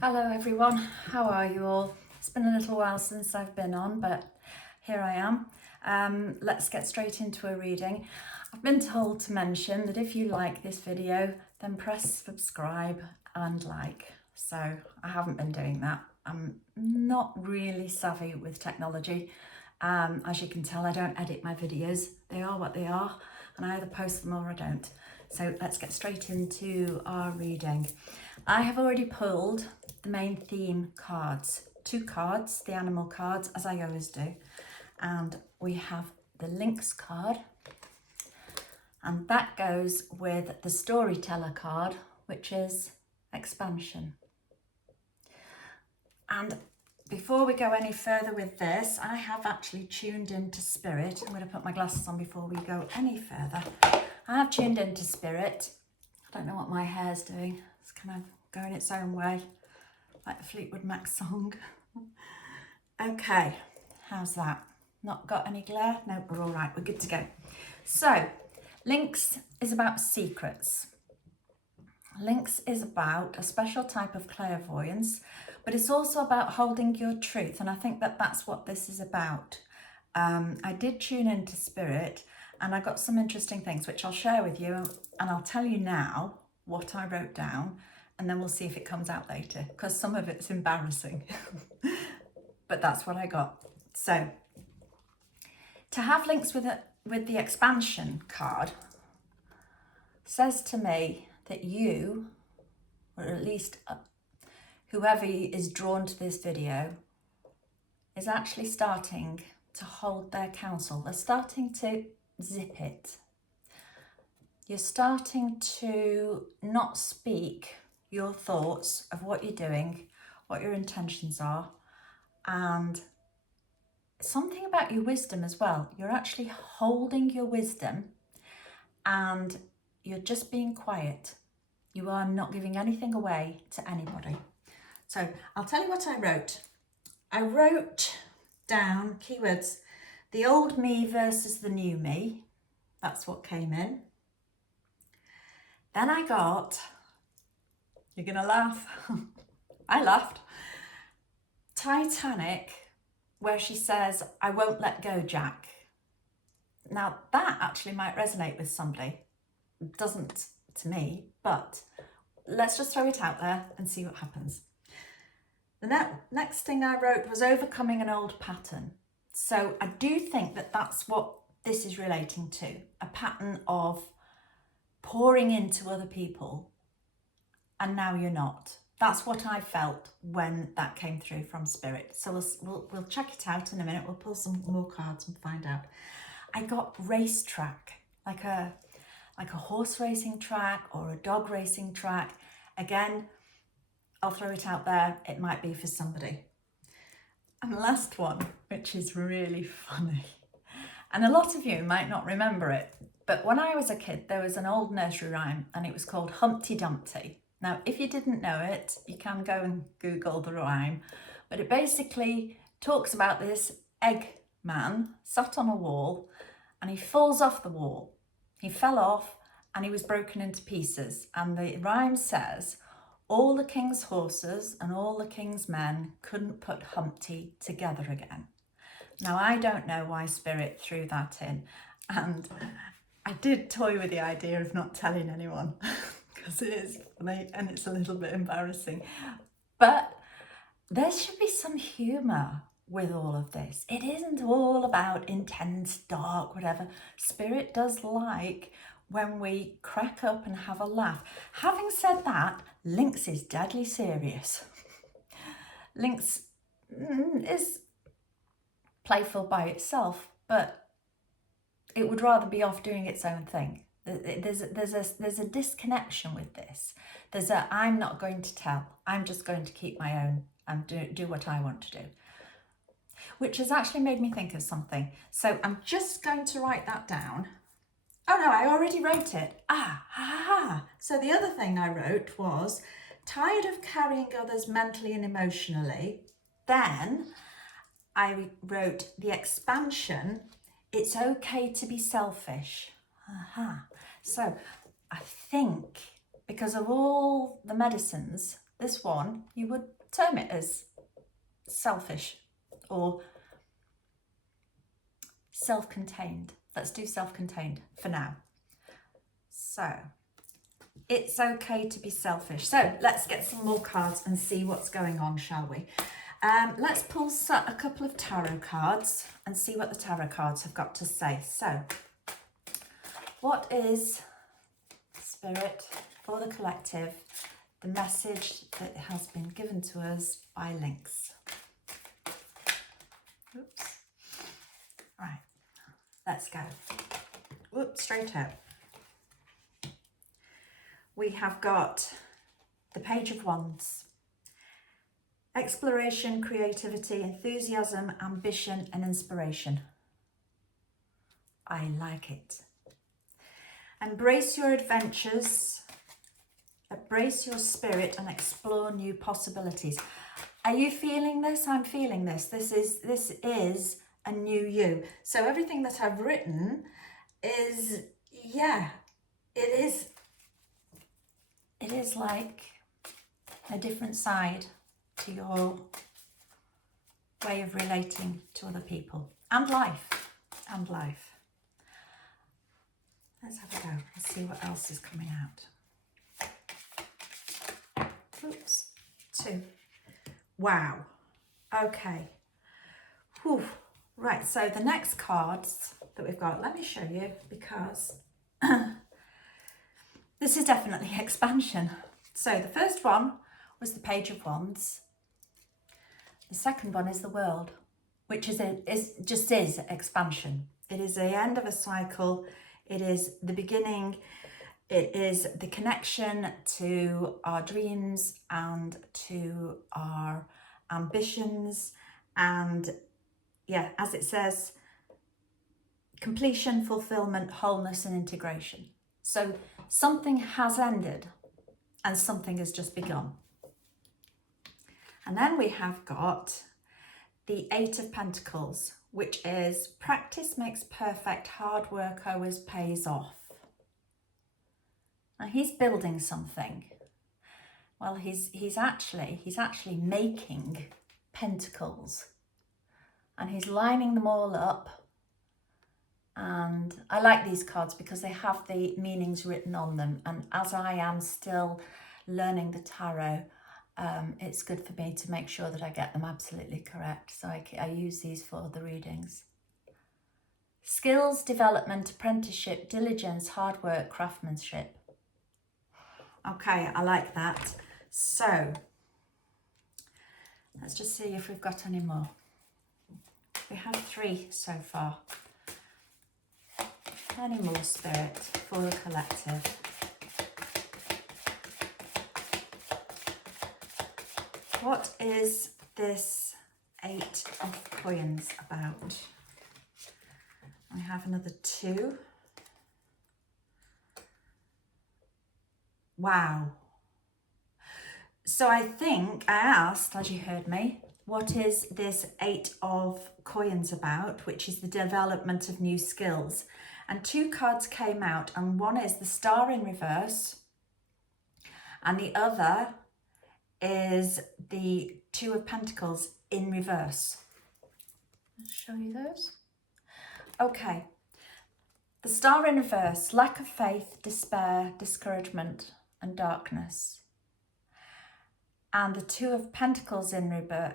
Hello everyone, how are you all? It's been a little while since I've been on, but here I am. Let's get straight into a reading. I've been told to mention that if you like this video, then press subscribe and like. So I haven't been doing that. I'm not really savvy with technology. As you can tell, I don't edit my videos. They are what they are, and I either post them or I don't. So let's get straight into our reading. I have already pulled the main theme cards, 2 cards, the animal cards, as I always do. And we have the Lynx card, and that goes with the Storyteller card, which is expansion. And before we go any further with this, I have actually tuned into spirit. I'm going to put my glasses on before we go any further. I have tuned into spirit. I don't know what my hair's doing. It's kind of going its own way, like the Fleetwood Mac song. Okay, how's that? Not got any glare? No, we're all right, we're good to go. So, Lynx is about secrets. Lynx is about a special type of clairvoyance, but it's also about holding your truth, and I think that that's what this is about. I did tune into spirit, and I got some interesting things which I'll share with you, and I'll tell you now what I wrote down, and then we'll see if it comes out later, because some of it's embarrassing. But that's what I got. So, to have Lynx with the expansion card says to me that you, or at least whoever is drawn to this video, is actually starting to hold their counsel. They're starting to zip it. You're starting to not speak your thoughts of what you're doing, what your intentions are, and something about your wisdom as well. You're actually holding your wisdom and you're just being quiet. You are not giving anything away to anybody. So I'll tell you what I wrote. I wrote down keywords, the old me versus the new me. That's what came in. Then I got, you're gonna laugh. I laughed. Titanic, where she says, I won't let go, Jack. Now that actually might resonate with somebody. It doesn't to me, but let's just throw it out there and see what happens. The next thing I wrote was overcoming an old pattern. So I do think that that's what this is relating to, a pattern of pouring into other people and now you're not. That's what I felt when that came through from spirit. So we'll check it out in a minute. We'll pull some more cards and find out. I got racetrack, like a horse racing track or a dog racing track. Again, I'll throw it out there. It might be for somebody. And the last one, which is really funny, and a lot of you might not remember it, but when I was a kid, there was an old nursery rhyme and it was called Humpty Dumpty. Now, if you didn't know it, you can go and Google the rhyme, but it basically talks about this egg man sat on a wall and he falls off the wall. He fell off and he was broken into pieces. And the rhyme says, all the king's horses and all the king's men couldn't put Humpty together again. Now, I don't know why spirit threw that in. And I did toy with the idea of not telling anyone because it is funny and it's a little bit embarrassing. But there should be some humour with all of this. It isn't all about intense, dark, whatever. Spirit does like when we crack up and have a laugh. Having said that, Lynx is deadly serious. Lynx is playful by itself, but it would rather be off doing its own thing. There's a disconnection with this. I'm not going to tell. I'm just going to keep my own and do what I want to do. Which has actually made me think of something. So I'm just going to write that down. Oh no, I already wrote it. So the other thing I wrote was, tired of carrying others mentally and emotionally. Then I wrote the expansion, it's okay to be selfish. So I think because of all the medicines this one, you would term it as selfish or self-contained. Let's do self-contained for now. So it's okay to be selfish. So let's get some more cards and see what's going on, shall we? Let's pull a couple of tarot cards and see what the tarot cards have got to say. So what is Spirit for the collective, the message that has been given to us by Lynx? Oops. Right, let's go. Whoops, straight out. We have got the Page of Wands. Exploration, creativity, enthusiasm, ambition and inspiration. I like it. Embrace your adventures, embrace your spirit and explore new possibilities. Are you feeling this? I'm feeling this. This is a new you. So everything that I've written is, yeah, it is like a different side to your way of relating to other people and life. Let's have a go. Let's see what else is coming out. Oops. 2. Wow. Okay. Whew. Right, so the next cards that we've got, let me show you, because this is definitely expansion. So the first one was the Page of Wands. The second one is the World, which is just expansion. It is the end of a cycle. It is the beginning. It is the connection to our dreams and to our ambitions. And yeah, as it says, completion, fulfillment, wholeness and integration. So something has ended and something has just begun. And then we have got the 8 of Pentacles, which is practice makes perfect, hard work always pays off. Now he's building something. Well, he's actually making pentacles, and he's lining them all up. And I like these cards because they have the meanings written on them. And as I am still learning the tarot, it's good for me to make sure that I get them absolutely correct. So I use these for the readings. Skills, development, apprenticeship, diligence, hard work, craftsmanship. Okay, I like that. So let's just see if we've got any more. We have 3 so far. Any more, Spirit, for the collective? What is this 8 of coins about? I have another 2. Wow. So I think I asked, as you heard me, what is this 8 of coins about, which is the development of new skills. And 2 cards came out, and one is the Star in reverse, and the other is the 2 of Pentacles in reverse. Let's show you those. Okay. The Star in reverse, lack of faith, despair, discouragement, and darkness. And the 2 of Pentacles in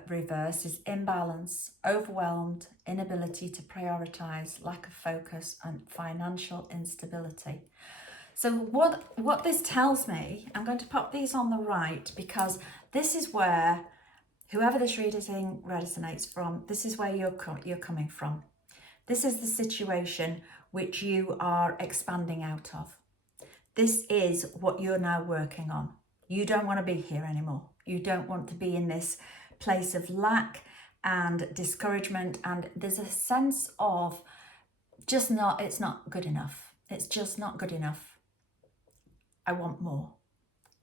reverse is imbalance, overwhelmed, inability to prioritize, lack of focus, and financial instability. So what this tells me, I'm going to pop these on the right, because this is where, whoever this reading resonates from, this is where you're coming from. This is the situation which you are expanding out of. This is what you're now working on. You don't want to be here anymore. You don't want to be in this place of lack and discouragement, and there's a sense of it's not good enough. It's just not good enough. I want more.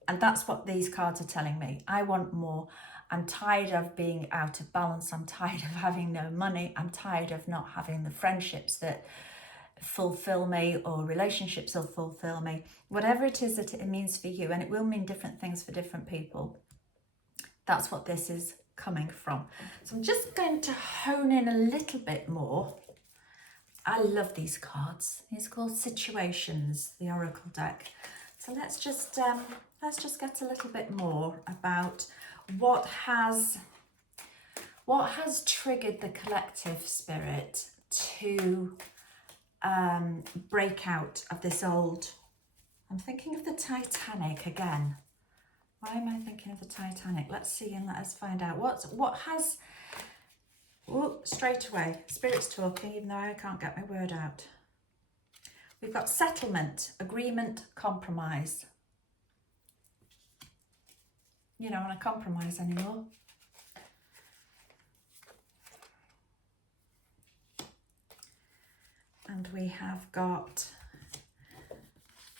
And that's what these cards are telling me. I want more. I'm tired of being out of balance. I'm tired of having no money. I'm tired of not having the friendships that fulfill me, or relationships will fulfill me. Whatever it is that it means for you, and it will mean different things for different people. That's what this is coming from. So I'm just going to hone in a little bit more. I love these cards. These are called Situations, the Oracle deck. So let's just get a little bit more about what has triggered the collective spirit to break out of this old. I'm thinking of the Titanic again. Why am I thinking of the Titanic? Let's see and let us find out what has. Oh, straight away, Spirit's talking, even though I can't get my word out. We've got settlement, agreement, compromise. You don't want to compromise anymore. And we have got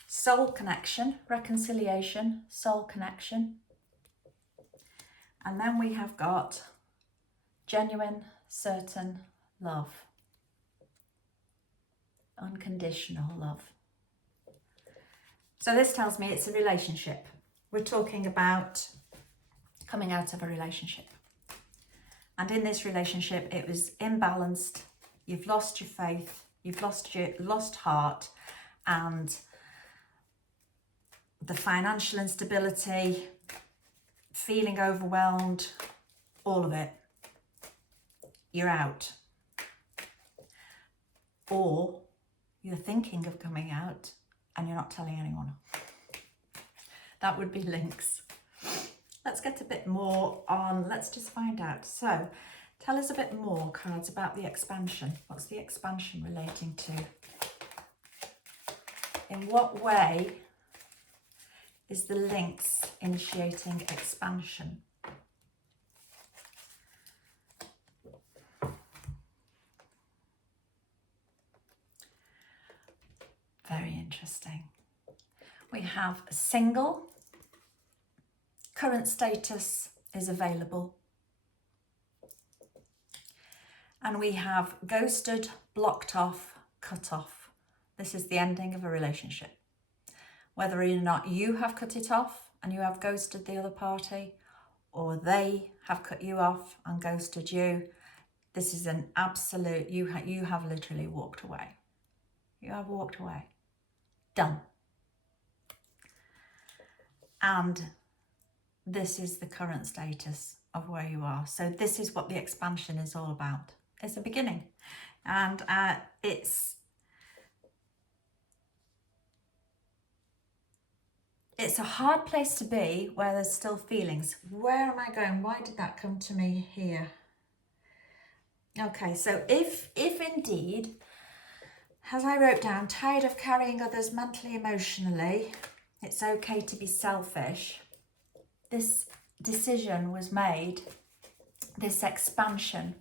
soul connection, reconciliation, soul connection. And then we have got genuine, certain love. Unconditional love. So this tells me it's a relationship. We're talking about coming out of a relationship. And in this relationship, it was imbalanced. You've lost your faith. You've lost heart. And the financial instability, feeling overwhelmed, all of it. You're out. Or you're thinking of coming out and you're not telling anyone. That would be links. Let's get a bit more on, let's just find out. So tell us a bit more, cards, about the expansion. What's the expansion relating to? In what way is the links initiating expansion? Very interesting. We have a single, current status is available. And we have ghosted, blocked off, cut off. This is the ending of a relationship. Whether or not you have cut it off and you have ghosted the other party, or they have cut you off and ghosted you, this is an absolute, you have literally walked away. You have walked away. Done. And this is the current status of where you are. So this is what the expansion is all about. It's a beginning. And it's a hard place to be where there's still feelings. Where am I going? Why did that come to me here? Okay, so if indeed, as I wrote down, tired of carrying others mentally, emotionally, it's okay to be selfish. This decision was made, this expansion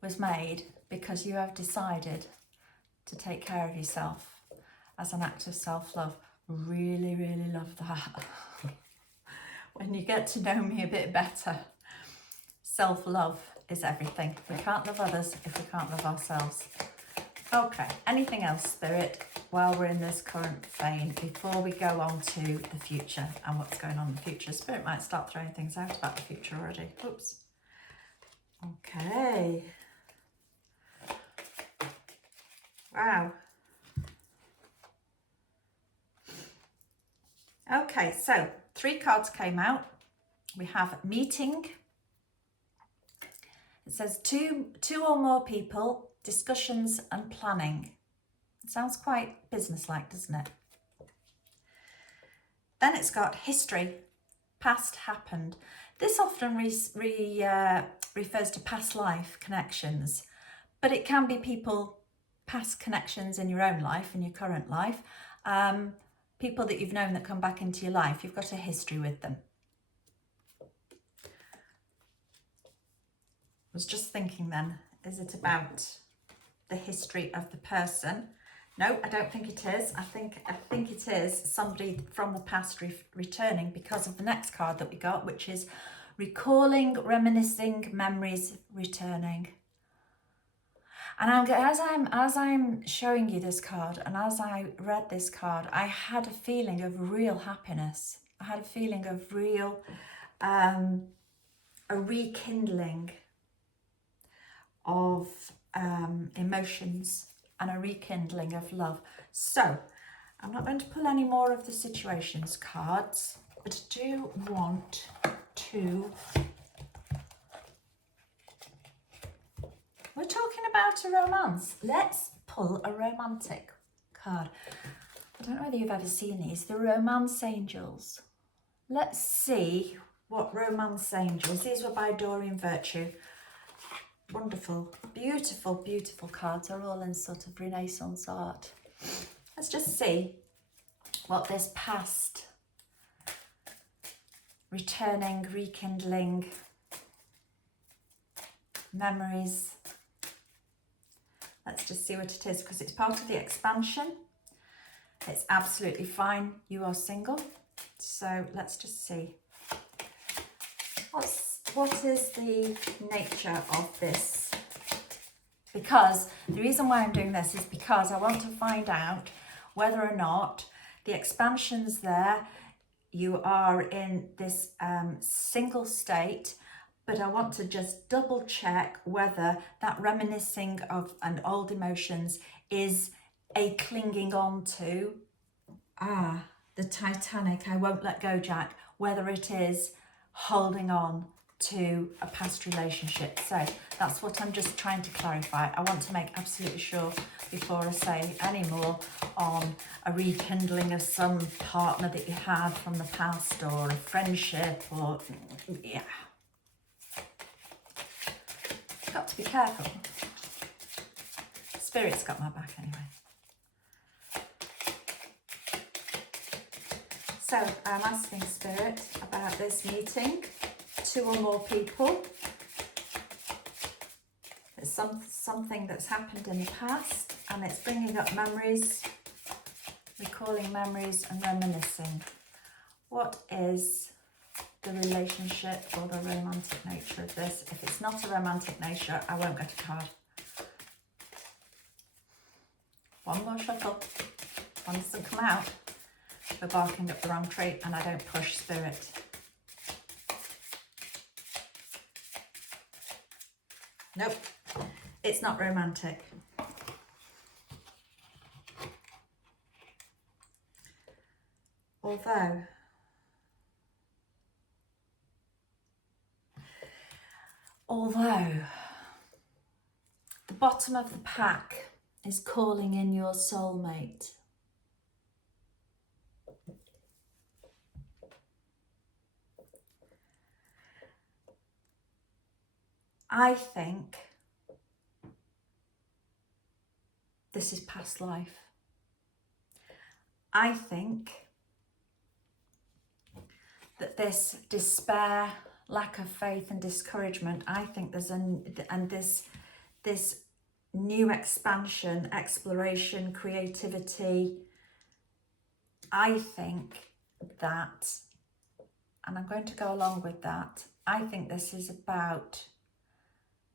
was made because you have decided to take care of yourself as an act of self-love. Really, really love that. When you get to know me a bit better, self-love is everything. We can't love others if we can't love ourselves. Okay, anything else, Spirit, while we're in this current vein, before we go on to the future and what's going on in the future? Spirit might start throwing things out about the future already. Oops. Okay. Wow. Okay, so 3 cards came out. We have meeting. It says two or more people, discussions and planning. It sounds quite businesslike, doesn't it? Then it's got history, past happened. This often refers to past life connections, but it can be people, past connections in your own life, in your current life. People that you've known that come back into your life, you've got a history with them. I was just thinking then, is it about the history of the person? No, I don't think it is. I think it is somebody from the past returning because of the next card that we got, which is recalling, reminiscing, memories returning. And as I'm showing you this card, and as I read this card, I had a feeling of real happiness. I had a feeling of real a rekindling of emotions and a rekindling of love. So I'm not going to pull any more of the situations cards, but I do want to... We're talking about a romance. Let's pull a romantic card. I don't know whether you've ever seen these, the romance angels. Let's see what romance angels. These were by Doreen Virtue. Wonderful, beautiful, beautiful cards. They're all in sort of Renaissance art. Let's just see what this past returning, rekindling memories. Let's just see what it is, because it's part of the expansion. It's absolutely fine. You are single. So let's just see. What is the nature of this? Because the reason why I'm doing this is because I want to find out whether or not the expansion's there, you are in this single state, but I want to just double check whether that reminiscing of an old emotions is a clinging on to, the Titanic, I won't let go, Jack, whether it is holding on to a past relationship. So that's what I'm just trying to clarify. I want to make absolutely sure before I say any more on a rekindling of some partner that you had from the past, or a friendship, or yeah. Got to be careful. Spirit's got my back anyway. So I'm asking Spirit about this meeting. 2 or more people. It's something that's happened in the past, and it's bringing up memories, recalling memories and reminiscing. What is the relationship or the romantic nature of this? If it's not a romantic nature, I won't get a card. One more shuffle. One doesn't come out. We're barking up the wrong tree, and I don't push Spirit. Nope, it's not romantic. Although the bottom of the pack is calling in your soulmate. I think this is past life. I think that this despair, lack of faith and discouragement, I think there's this new expansion, exploration, creativity. I think that, and I'm going to go along with that, I think this is about,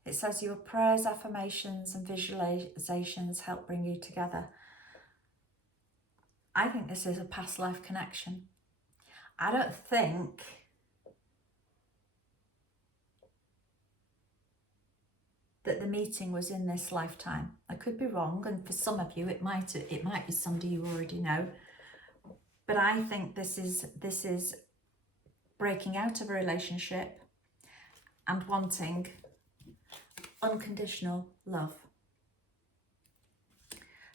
it says your prayers, affirmations and visualizations help bring you together. I think this is a past life connection. I don't think that the meeting was in this lifetime. I could be wrong, and for some of you it might be somebody you already know. But I think this is breaking out of a relationship and wanting unconditional love.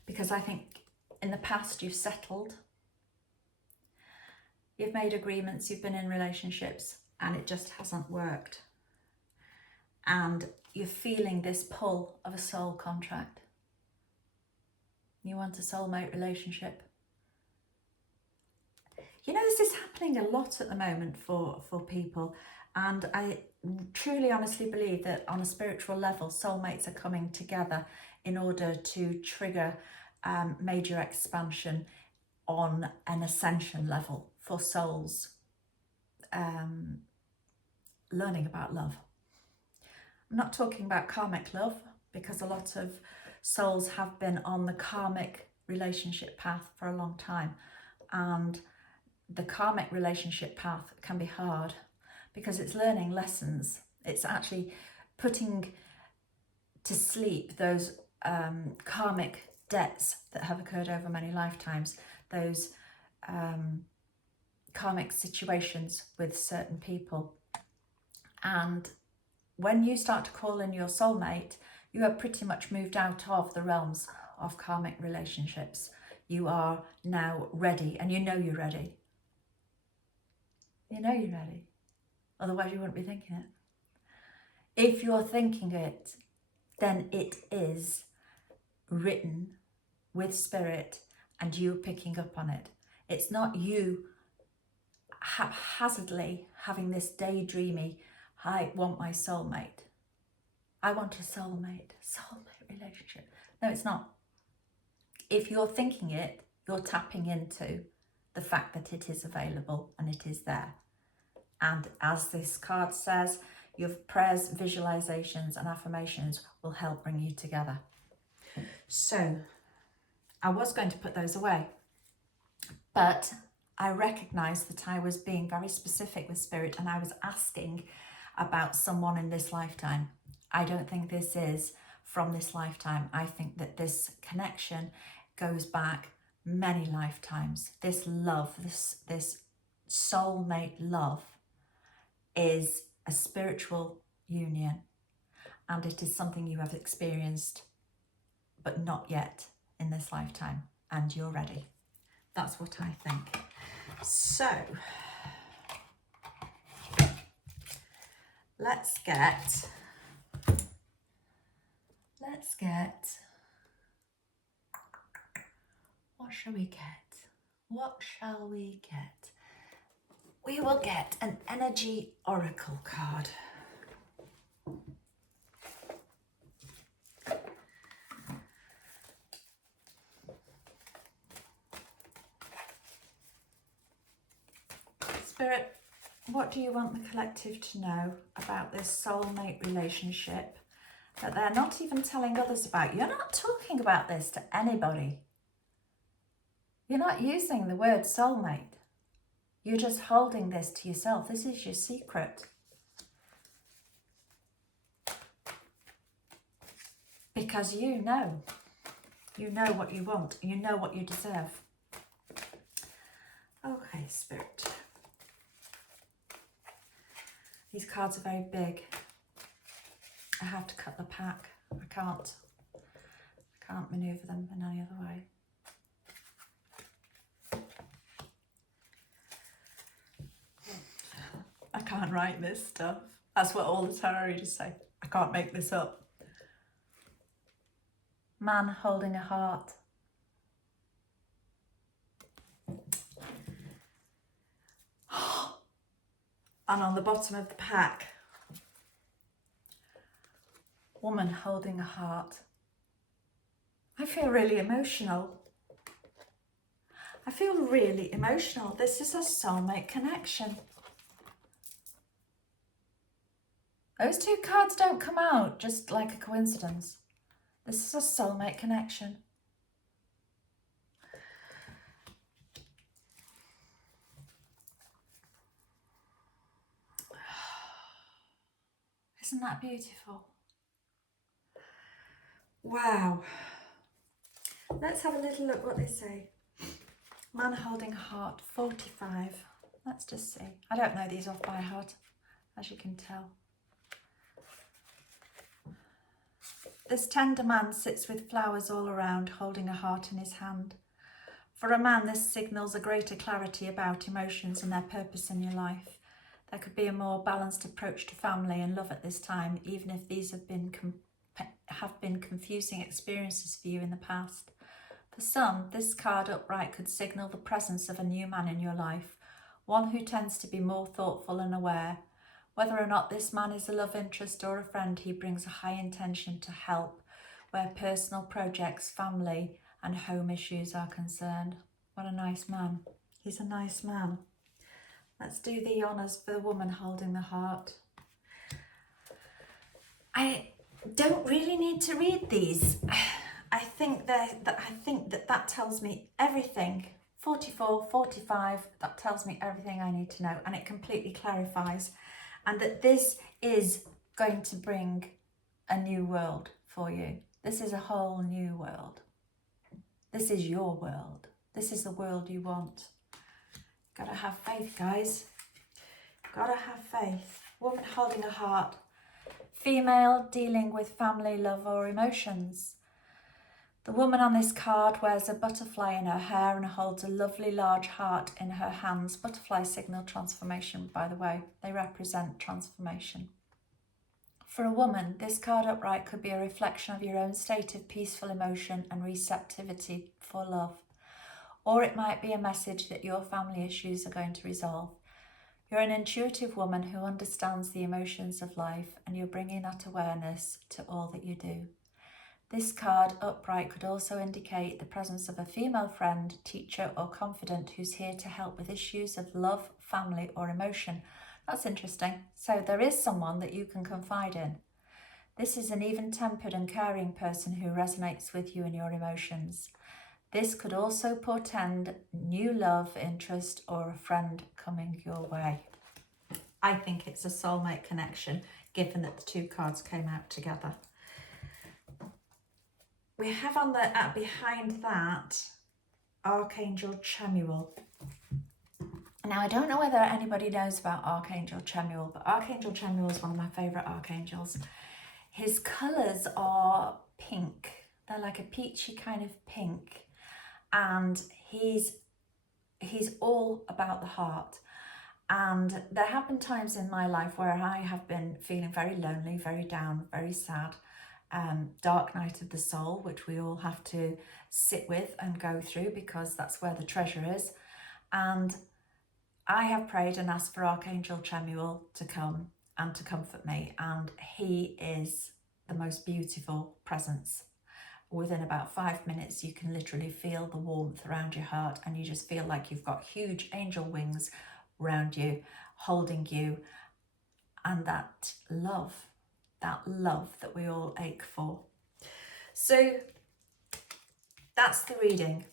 Because I think in the past you've settled, you've made agreements, you've been in relationships, and it just hasn't worked. And you're feeling this pull of a soul contract. You want a soulmate relationship. You know, this is happening a lot at the moment for people. And I truly, honestly believe that on a spiritual level, soulmates are coming together in order to trigger major expansion on an ascension level for souls learning about love. I'm not talking about karmic love, because a lot of souls have been on the karmic relationship path for a long time. And the karmic relationship path can be hard, because it's learning lessons It's actually putting to sleep those karmic debts that have occurred over many lifetimes, those karmic situations with certain people. And when you start to call in your soulmate, you have pretty much moved out of the realms of karmic relationships. You are now ready, and you know you're ready. You know you're ready. Otherwise you wouldn't be thinking it. If you're thinking it, then it is written with spirit and you picking up on it. It's not you haphazardly having this daydreamy, I want my soulmate. I want a soulmate relationship. No, it's not. If you're thinking it, you're tapping into the fact that it is available and it is there. And as this card says, your prayers, visualizations and affirmations will help bring you together. So I was going to put those away, but I recognized that I was being very specific with spirit and I was asking about someone in this lifetime. I don't think this is from this lifetime. I think that this connection goes back many lifetimes. This love, this soulmate love is a spiritual union, and it is something you have experienced but not yet in this lifetime, and you're ready. That's what I think. So let's get what shall we get? What shall we get? We will get an energy oracle card. Spirit, what do you want the collective to know about this soulmate relationship that they're not even telling others about? You're not talking about this to anybody. You're not using the word soulmate. You're just holding this to yourself. This is your secret. Because you know what you want. You know what you deserve. Okay, Spirit. These cards are very big. I have to cut the pack. I can't maneuver them in any other way. I can't write this stuff. That's what all the tarot readers say. I can't make this up. Man holding a heart. And on the bottom of the pack, woman holding a heart. I feel really emotional. I feel really emotional. This is a soulmate connection. Those two cards don't come out just like a coincidence. This is a soulmate connection. Isn't that beautiful? Wow. Let's have a little look what they say. Man holding a heart, 45. Let's just see. I don't know these off by heart, as you can tell. This tender man sits with flowers all around, holding a heart in his hand. For a man, this signals a greater clarity about emotions and their purpose in your life. There could be a more balanced approach to family and love at this time, even if these have been confusing experiences for you in the past. For some, this card upright could signal the presence of a new man in your life, one who tends to be more thoughtful and aware. Whether or not this man is a love interest or a friend, he brings a high intention to help where personal projects, family and home issues are concerned. What a nice man. He's a nice man. Let's do the honours for the woman holding the heart. I don't really need to read these. I think that tells me everything. 44, 45, that tells me everything I need to know, and it completely clarifies. And that this is going to bring a new world for you. This is a whole new world. This is your world. This is the world you want. Gotta have faith, guys. Gotta have faith. Woman holding a heart. Female dealing with family, love or emotions. The woman on this card wears a butterfly in her hair and holds a lovely large heart in her hands. Butterflies signal transformation, by the way. They represent transformation. For a woman, this card upright could be a reflection of your own state of peaceful emotion and receptivity for love. Or it might be a message that your family issues are going to resolve. You're an intuitive woman who understands the emotions of life, and you're bringing that awareness to all that you do. This card upright could also indicate the presence of a female friend, teacher or confidant who's here to help with issues of love, family or emotion. That's interesting. So there is someone that you can confide in. This is an even-tempered and caring person who resonates with you and your emotions. This could also portend new love, interest or a friend coming your way. I think it's a soulmate connection, given that the two cards came out together. We have on the behind that Archangel Chamuel. Now, I don't know whether anybody knows about Archangel Chamuel, but Archangel Chamuel is one of my favourite archangels. His colours are pink. They're like a peachy kind of pink. And he's all about the heart. And there have been times in my life where I have been feeling very lonely, very down, very sad. Dark night of the soul, which we all have to sit with and go through because that's where the treasure is. And I have prayed and asked for Archangel Chamuel to come and to comfort me, and he is the most beautiful presence. Within about 5 minutes, you can literally feel the warmth around your heart, and you just feel like you've got huge angel wings around you, holding you, and that love that we all ache for. So that's the reading.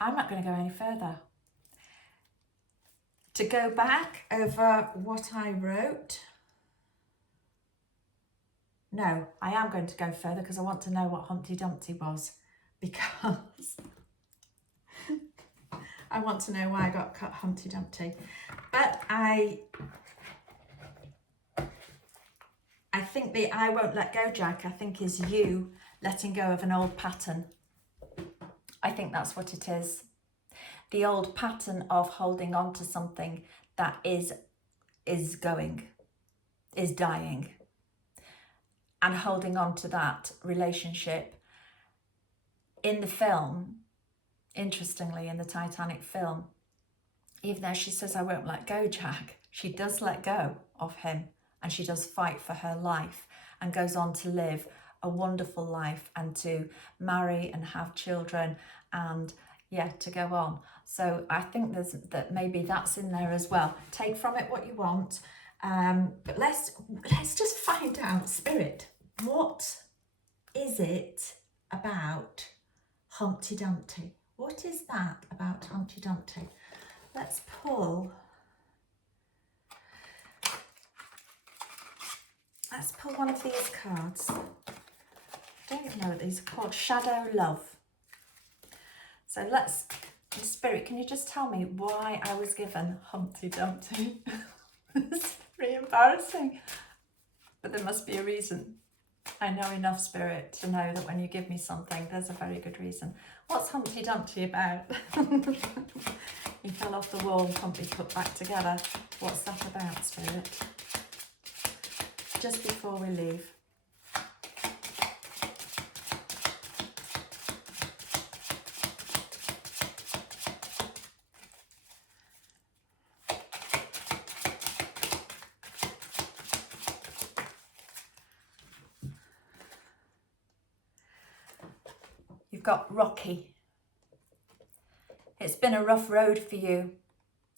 I'm not going to go any further. To go back over what I wrote, no, I am going to go further because I want to know what Humpty Dumpty was, because I want to know why I got cut Humpty Dumpty. But I think the I won't let go, Jack, I think is you letting go of an old pattern. I think that's what it is. The old pattern of holding on to something that is dying, and holding on to that relationship. In the film, interestingly, in the Titanic film, even though she says, I won't let go, Jack, she does let go of him, and she does fight for her life and goes on to live a wonderful life and to marry and have children and to go on. So I think that maybe that's in there as well. Take from it what you want, but let's just find out, Spirit, what is it about Humpty Dumpty? What is that about Humpty Dumpty? Let's pull one of these cards. I don't even know what these are called. Shadow Love. So Spirit, can you just tell me why I was given Humpty Dumpty? It's very embarrassing, but there must be a reason. I know enough, Spirit, to know that when you give me something, there's a very good reason. What's Humpty Dumpty about? He fell off the wall and can't be put back together. What's that about, Spirit? Just before we leave. You've got rocky. It's been a rough road for you.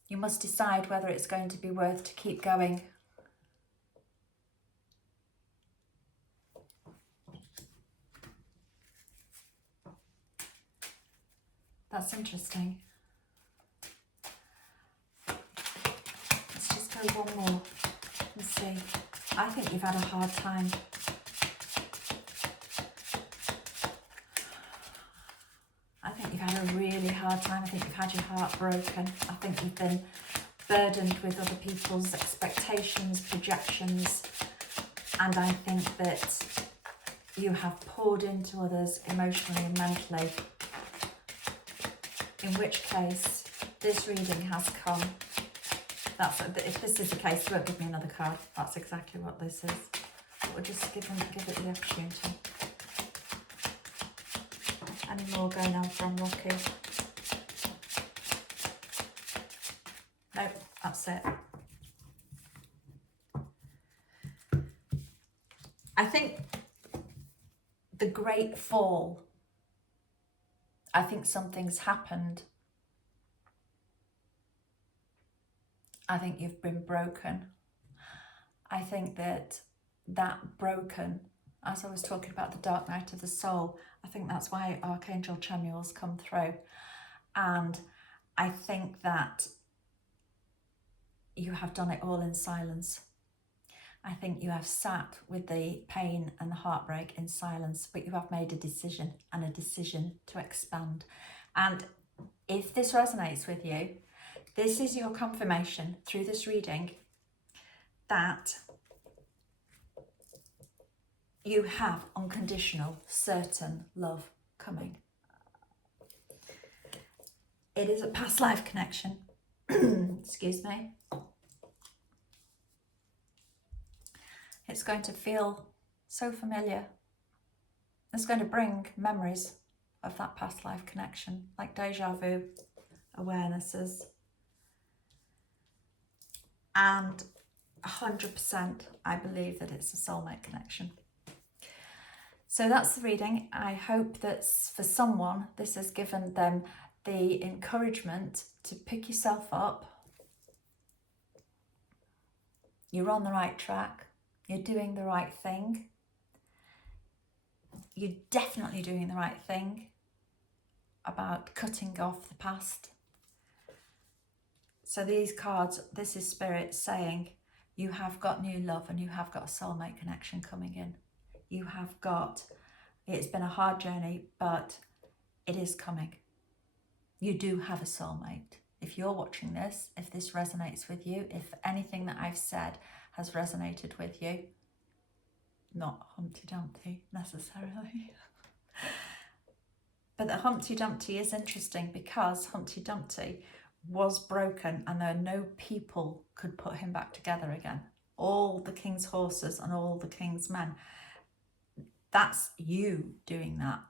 You must decide whether it's going to be worth to keep going. That's interesting. Let's just go one more. Let's see. I think you've had a hard time. I think you've had a really hard time. I think you've had your heart broken. I think you've been burdened with other people's expectations, projections, and I think that you have poured into others emotionally and mentally, in which case this reading has come. If this is the case, you won't give me another card. That's exactly what this is. But we'll just give it the opportunity. Any more going on from Rocky? Nope, that's it. I think the great fall, I think something's happened. I think you've been broken. I think that broken, as I was talking about the dark night of the soul, I think that's why Archangel Chamuel's come through. And I think that you have done it all in silence. I think you have sat with the pain and the heartbreak in silence, but you have made a decision, and a decision to expand. And if this resonates with you, this is your confirmation through this reading that you have unconditional, certain love coming. It is a past life connection. Excuse me. It's going to feel so familiar. It's going to bring memories of that past life connection, like deja vu awarenesses. And 100% I believe that it's a soulmate connection. So that's the reading. I hope that for someone this has given them the encouragement to pick yourself up. You're on the right track. You're doing the right thing. You're definitely doing the right thing about cutting off the past. So these cards, this is Spirit saying you have got new love and you have got a soulmate connection coming in. You have got, it's been a hard journey, but it is coming. You do have a soulmate. If you're watching this, if this resonates with you, if anything that I've said has resonated with you, not Humpty Dumpty necessarily, but the Humpty Dumpty is interesting because Humpty Dumpty was broken and there no people could put him back together again. All the king's horses and all the king's men. That's you doing that.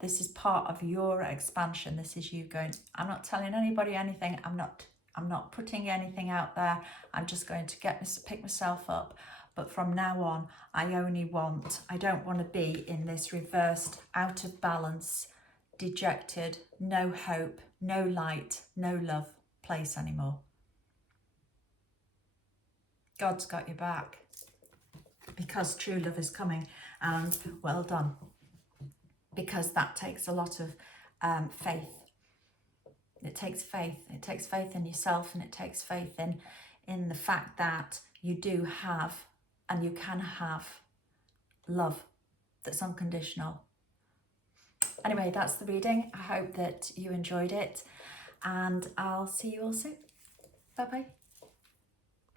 This is part of your expansion. This is you going, I'm not telling anybody anything. I'm not putting anything out there. I'm just going to pick myself up. But from now on, I don't want to be in this reversed, out of balance, dejected, no hope, no light, no love place anymore. God's got your back because true love is coming, and well done. Because that takes a lot of faith. It takes faith. It takes faith in yourself, and it takes faith in the fact that you do have and you can have love that's unconditional. Anyway, that's the reading. I hope that you enjoyed it, and I'll see you all soon. Bye-bye.